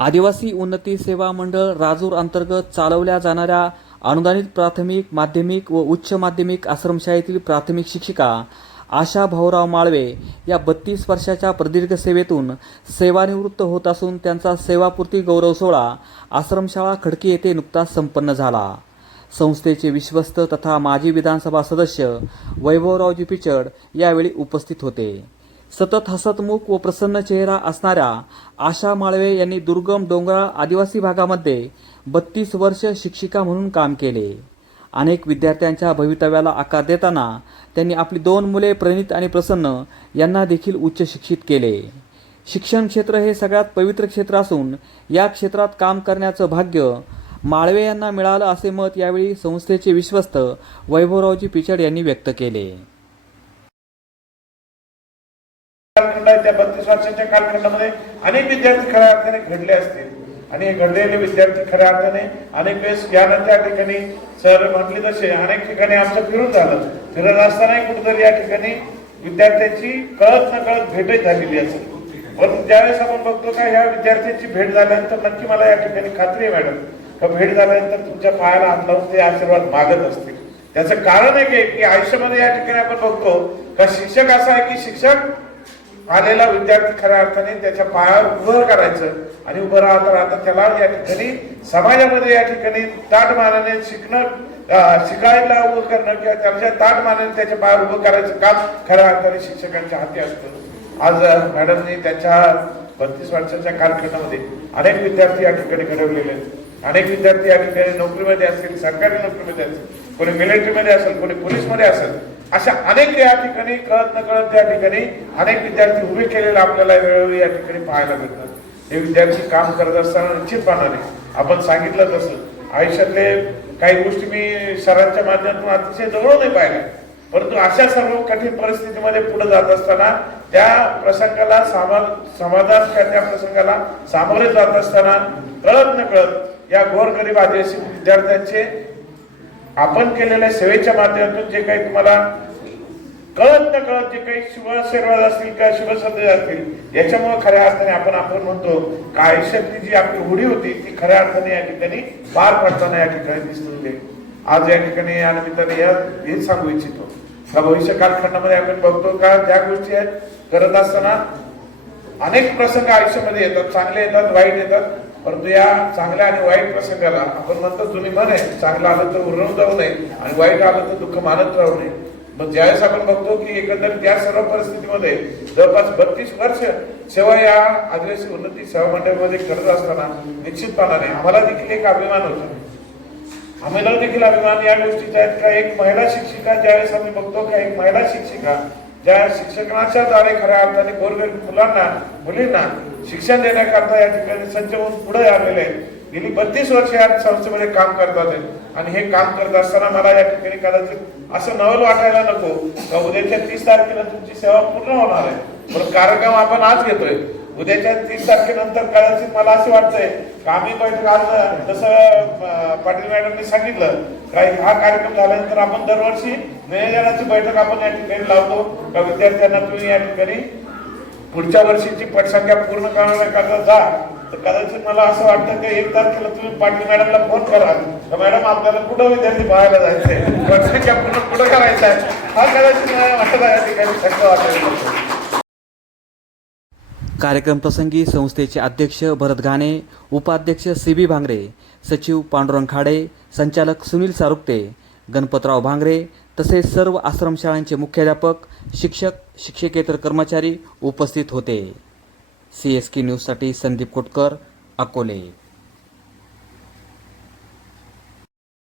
आदिवासी उन्नती सेवा मंडळ राजूर अंतर्गत चालवल्या जाणाऱ्या अनुदानित प्राथमिक माध्यमिक व उच्च माध्यमिक आश्रमशाळेतील प्राथमिक शिक्षिका आशा भाऊराव माळवे या बत्तीस वर्षाच्या प्रदीर्घ सेवेतून सेवानिवृत्त होत असून त्यांचा सेवापूर्ती गौरव सोहळा आश्रमशाळा खडकी येथे नुकताच संपन्न झाला. संस्थेचे विश्वस्त तथा माजी विधानसभा सदस्य वैभवरावजी पिचड यावेळी उपस्थित होते. सतत हसतमुख व प्रसन्न चेहरा असणाऱ्या आशा माळवे यांनी दुर्गम डोंगराळ आदिवासी भागामध्ये बत्तीस वर्ष शिक्षिका म्हणून काम केले. अनेक विद्यार्थ्यांच्या भवितव्याला आकार देताना त्यांनी आपली दोन मुले प्रणित आणि प्रसन्न यांना देखील उच्च शिक्षित केले. शिक्षण क्षेत्र हे सगळ्यात पवित्र क्षेत्र असून या क्षेत्रात काम करण्याचं भाग्य माळवे यांना मिळालं असे मत यावेळी संस्थेचे विश्वस्त वैभवरावजी पिचड यांनी व्यक्त केले. कालखंड आहे त्या बत्तीस वर्षाच्या कालखंडामध्ये अनेक विद्यार्थी खऱ्या अर्थाने घडले असतील. आणि हे घडलेले विद्यार्थी खऱ्या अर्थाने अनेक वेळेस यानं त्या ठिकाणी सर म्हटले तसे अनेक ठिकाणी आमचं फिरून झालं. फिरत असतानाही कुठेतरी या ठिकाणी विद्यार्थ्यांची कळत न कळत भेटही झालेली असेल. परंतु ज्यावेळेस आपण बघतो का ह्या विद्यार्थ्यांची भेट झाल्यानंतर नक्की मला या ठिकाणी खात्री आहे मॅडम का भेट झाल्यानंतर तुमच्या पायाला हात लावून ते आशीर्वाद मागत असतील. त्याचं कारण आहे की आयुष्यामध्ये या ठिकाणी आपण बघतो का शिक्षक असा आहे की शिक्षक आलेला विद्यार्थी खऱ्या अर्थाने त्याच्या पायावर उभं करायचं आणि उभं राहता राहता त्याला या ठिकाणी समाजामध्ये या ठिकाणी ताट मानाने शिकणं शिकायला उभं करणं किंवा त्याच्या ताट मानाने त्याच्या पायावर उभं करायचं काम खऱ्या अर्थाने शिक्षकांच्या हाती असतं. आज मॅडमनी त्यांच्या बत्तीस वर्षाच्या कारखान्यामध्ये अनेक विद्यार्थी या ठिकाणी घडवलेले आहेत. अनेक विद्यार्थी या ठिकाणी नोकरीमध्ये असतील सरकारी नोकरीमध्ये असतील कोणी मिलिटरीमध्ये असेल कोणी पोलीसमध्ये असेल अशा अनेक या ठिकाणी कळत न कळत त्या ठिकाणी अनेक विद्यार्थी उभे केलेले आपल्याला वेळोवेळी या ठिकाणी पाहायला मिळतात. हे विद्यार्थी काम करत असताना निश्चितपणाने आपण सांगितलं तसं आयुष्यातले काही गोष्टी मी सरांच्या माध्यमातून अतिशय जवळून पाहिल्या. परंतु अशा सर्व कठीण परिस्थितीमध्ये पुढे जात असताना त्या प्रसंगाला सामा समाधान त्या प्रसंगाला सामोरे जात असताना कळत न कळत या गोरगरीब आदिवासी विद्यार्थ्यांचे आपण केलेल्या सेवेच्या माध्यमातून जे काही तुम्हाला कळत न कळत जे काही शुभआशीर्वाद असतील किंवा शुभसंदेश असतील याच्यामुळे खऱ्या अर्थाने आपण आपण म्हणतो का आयुष्यातली जी आपली उडी होती ती खऱ्या अर्थाने या ठिकाणी पार पडताना या ठिकाणी दिसून येईल आज या ठिकाणी या निमित्ताने या हे सांगू इच्छितो. का भविष्य कालखंडामध्ये आपण बघतो का ज्या गोष्टी आहेत करत असताना अनेक प्रसंग आयुष्यामध्ये येतात चांगले येतात वाईट येतात परंतु या चांगल्या आणि वाईट प्रसंगाला आपण म्हणतो जुनी म्हण आहे चांगलं आलं तर उरण जाऊ नये आणि वाईट आलं तर दुःख मानत राहू नये. मग ज्यावेळेस आपण बघतो की एकंदरीत या सर्व परिस्थितीमध्ये जवळपास बत्तीस वर्ष सेवा या आदिवासी उन्नती सेवा मंडळामध्ये करत असताना निश्चितपणाने आम्हाला देखील एक अभिमान होता. आम्हाला देखील अभिमान या गोष्टीचा आहेत का? एक महिला शिक्षिका ज्यावेळेस आम्ही बघतो का? एक महिला शिक्षिका ज्या शिक्षणाच्या द्वारे खऱ्या अर्थाने गोरगरीब मुलांना मुलींना शिक्षण देण्याकरता या ठिकाणी सज्ज होऊन पुढे आलेले आहेत. गेली बत्तीस वर्ष या संस्थेमध्ये काम करतात आहेत. आणि हे काम करत असताना मला या ठिकाणी कदाचित असं नवल वाटायला नको का उद्याच्या तीस तारखेला तुमची सेवा पूर्ण होणार आहे. पण कार्यक्रम आपण आज घेतोय. उद्याच्या तीस तारखेनंतर कदाचित मला असं वाटतंय का आम्ही बैठक आज जसं पाटील मॅडमने सांगितलं का हा कार्यक्रम झाल्यानंतर आपण दरवर्षी नियोजनाची बैठक आपण या ठिकाणी लावतो. का विद्यार्थ्यांना तुम्ही या ठिकाणी पुढच्या वर्षीची पटसंख्या पूर्ण करण्याकरता जा तर कदाचित मला असं वाटतं की एक तारखेला तुम्ही पाटील मॅडमला फोन करा. तर मॅडम आपल्याला कुठं विद्यार्थी पाहायला जायचंय? पटसंख्या पूर्ण कुठं करायचा आहे. हा कदाचित मला वाटत आहे ठिकाणी शक्य वाटायला कार्यक्रम प्रसंगी संस्थेचे अध्यक्ष भरत घाणे उपाध्यक्ष सी बी भांगरे सचिव पांडुरंग खाडे संचालक सुनील सारुक्ते गणपतराव भांगरे तसेच सर्व आश्रमशाळांचे मुख्याध्यापक शिक्षक शिक्षकेतर कर्मचारी उपस्थित होते. सी एस के न्यूजसाठी संदीप कोटकर अकोले.